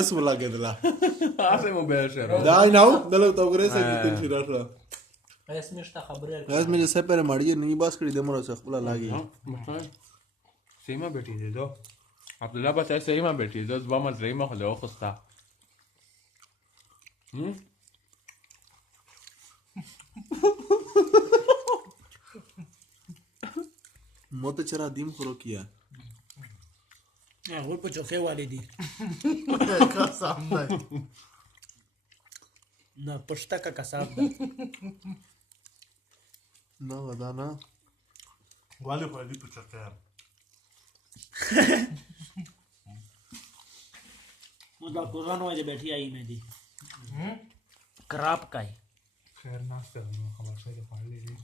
اسمه لا كده Hace مباشرة. Dai now, dale to gre se tin shira. اسمش ته خبره Guys مې سه پر مړی نه باس کړی د مړو څخه خپل لاګي. Sima बेटी दे दो. अब्दुल्ला बता सहीमा बेटी दो बा मत रही मैं खलो खुस्ता. مو ته چر دیم خورو کیا. هغه په چوکۍ والي دي قسم دی. نه پښتا کا کساب ده نه غدا نه. والي خو دې په چکه مو دا قرآن وای بیٹھی آئی میں دی کراب کای خیر ناشته نو خبر شوی په اړه دي.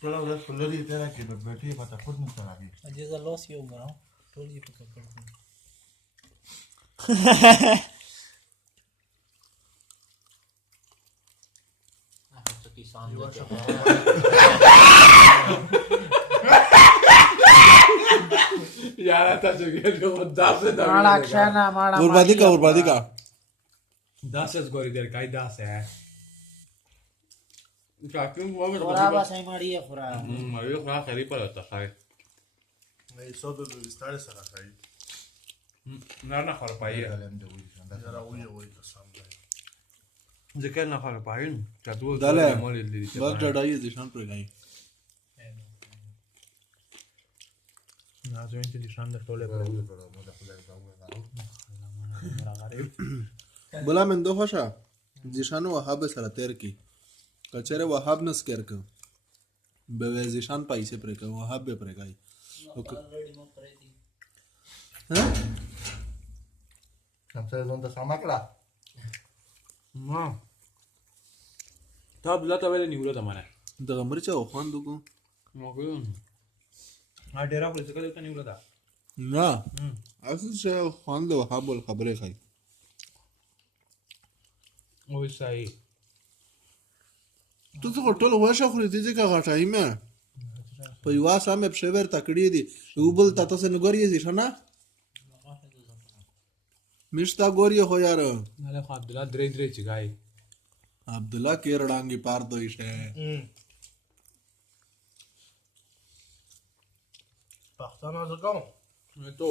چلو دا فلری تیرا کې به بیٹھی پتا خود نه چلاږي. اجازه الله سی وګراو ټول یې پکړ کړ यार आता जगह जो 10 से माड़ा क्षणा माड़ा بربادی کا 10 از गोरी देर काय 10 है चाकिंग मगर خورا با سای ماړی خورا مې خورا خری پر تا خای نه سو به وستاره سره کوي. نه خور پای کلم دی وایي دا وایي قسم دی. ذکر نه خور پای چا دوه دله مول دي بس ډډای دي شان پر گئی. نه زوین چې نشان د ټوله پر بلا من دو خوشا زیشان وهاب سره تیر کی. کچره وهاب نس کر ک. به زیشان پایسه پر ک وهاب به پر گئی. ها؟ همسایه زون ته سما کړه. ما تا بلا تا ویل نیوله ته مانه د غمر چا خوان دغه. ما کوم ا ډیرا خپل څه کړه نیوله تا نه اصل څه خوان د وهاب ول خبره خای. او صحیح تو څه ټول واشه خو دې ځکه غټای مې په یوا سم په شویر تکړی دي یو بل تاسو نه ګوري زی شنه مشتا ګوري خو یار نه خو عبد الله درې چګای عبد الله کېرډانګي پار دوی شه پښتانه زګم نو ته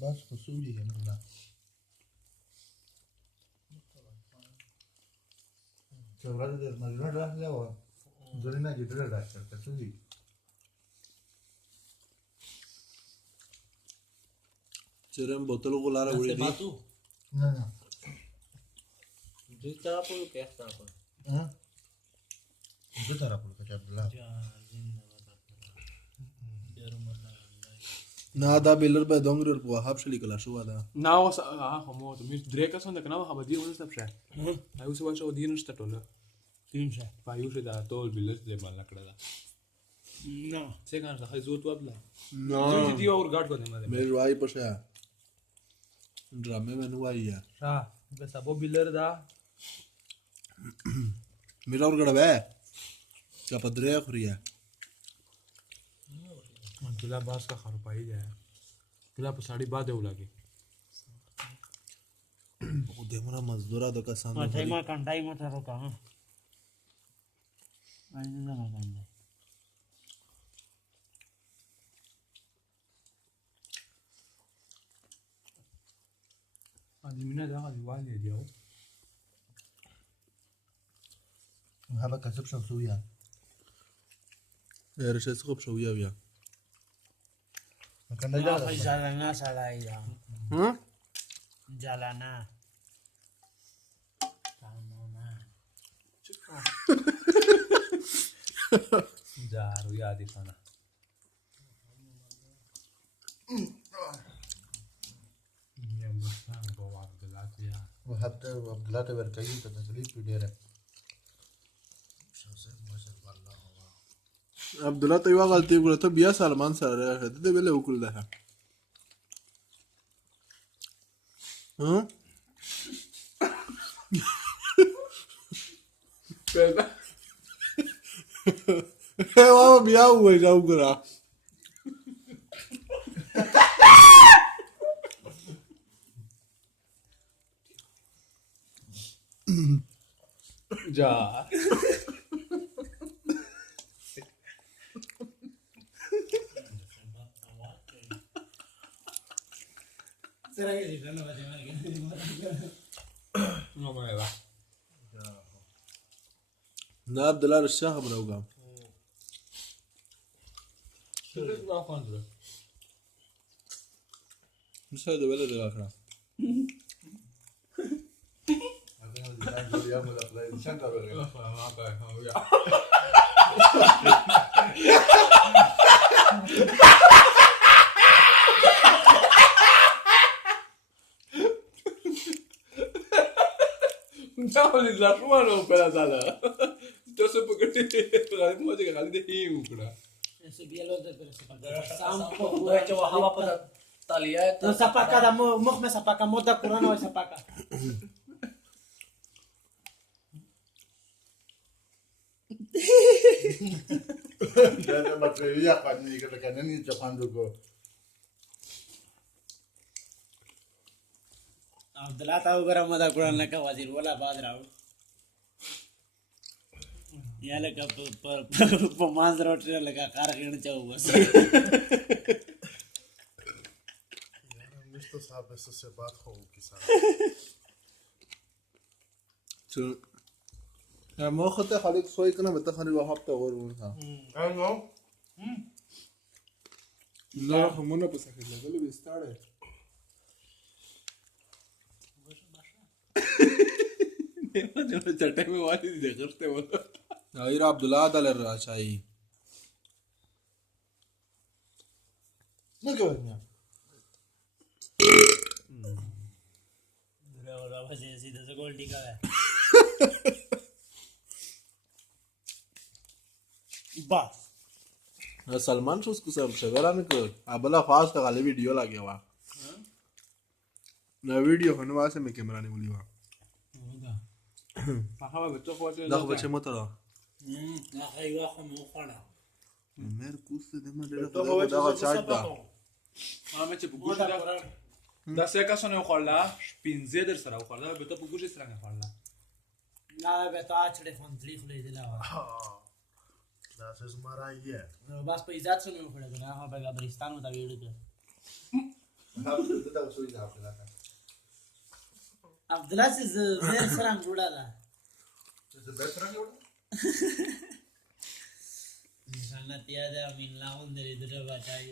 بس خصوصي نه. څنګه دې مجبور راځي او ځلینه دې ډېر راځي خصوصي. چرم بوتل غلاره وړي دي. نه نه دوی طرف په کې طرف ها دې طرف په کې عبد الله نه دا بیلر به دونګر په وهاب شلی کلا شو دا نه اوس هغه مو ته مې درې کسان د کنه هغه دی ونه ستپ شه ایو څه واشه ودی نشته ټوله تین شه پایو شه دا ټول بلز دې مال کړه دا نه څنګه ځه خې زوت وبلا نه دې اور ګاټ کوي مې روای پشه ډرامه مې نوای یا شا بس ابو بلر دا میرا ورګړه به چا پدری خوریا तुला बास का खरपाई जाए तुला साड़ी बाद लगे او دمره مزدورا د کسان ما ته ما کنډای ما ته روکا ها باندې نه کنډای ادمینه دا غوالي دیو هغه کسب شو سویا ارشه څخه شو یا کنده ما خو جالانا سړای دا ها جالانا جارو یادی خانه یم مستان بو عبد الله یا وهبت عبد الله ته ورکړي ته تکلیف ډیره. عبد الله ته یو غلطي وکړه ته بیا سلمان سره راغی ته بل وکړل ده ها واو بیا وای دا وګړه جا څنګه دې نه وځي نو مې وا نه عبدالله رشا خبره وکړه څه دا خوندره مثلا د ولې دغه کړه Ya me la trae. Santa verga. No, la ruma no para sala. Entonces, ¿por qué te la misma que la de hiucra? ese bielo de pero se paga sampo چې هوا په تالیه نو سپاکا د مخ مې سپاکا مو د قران وای سپاکا Ya me atrevía cuando ni que le canen ni chapando go. عبد الله تا وګره مو د قران نه کا وزیر ولا باد راو یا لکه په ماز روټ لکه کار غړ چاو بس Esto sabe, eso se va a jugar quizás. ما خودت خالی سوی کنم به خالی وهاب ته ورونه Ay, no. نه همونه په سکه لګل به ستاره Yo چټه مې والی دي غرته وته غیر عبدالله دل راچای No que venía. را وځي سیده زګول ټیکا ده بس सलमान से उसको सब सवेरा में कर अबला फास्ट का खाली वीडियो लगे हुआ ना वीडियो होने वाले में कैमरा नहीं बोली हुआ هغه به تو خو ته ده बच्चे मत रहा دا خیوا خو مو خړا मेरे कुछ से दे मत Todo रहा hecho, ده eso चाट se दा va. ما چې په ګوش دا څه کسونه خورلا پینځه در سره خورلا به ته په ګوش سره نه خورلا لا به تا چړې فون تلی خلې دي لا Das es maravilla. بس په عزت سره مو خړې نه هغه به قبرستان وتا ویډیو عبد الله سے زیر سره جوړا ده ¿Es el beso que ahora? انسانیت یاد امین لاون درې دره بچای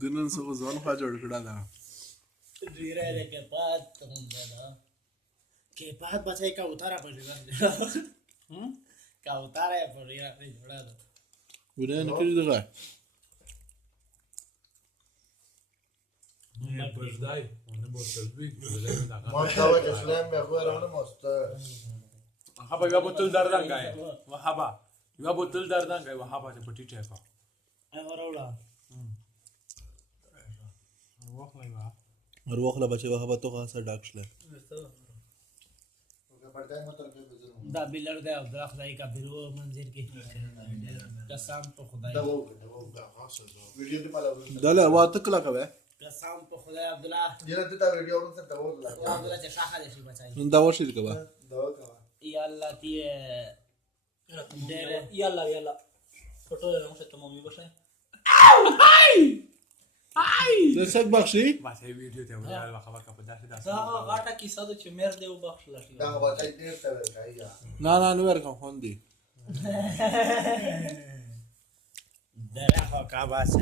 दिनन से वो जोन खा जोड़ कड़ा था ډیره ده کې پات ته ده کې پات بچای کا اتارا پر دې का اتارا پر یې راځي جوړا ده उन्हें निकल दगा نه بردای نه بوتل وی ولې دا ما estaba que se le me acuerdo ahora mosta. هغه یو بوتل دردان غای وهابا یو بوتل دردان غای وهابا ته پټی ټیکا اورولا وخت لا और वो खला बच्चे वहां तो खासा डाक छले Porque aparte hay motor que me dieron. دا بلر ده عبد الله خدای کا بیرو منظر کې قسم په خدای Da boca, gaso. Video de palabras. دل وات کلا کوي قسم په خدای عبد الله Yo no te ta video con esta voz la. عبد الله چې شاخه دې شي بچای دا ورشي کبا Da boca. یا الله تی ډېر یالا فوټو له ته مو بشه ده سگ بخشي بس هی ویډیو ته ولا خبر کا په داسې دا غاټه کیسه ده چې مېر دی وبخښل شي Da boca y tiene esta verga ahí ya. نا نا نو ورکم خوندي دره خو کا باسه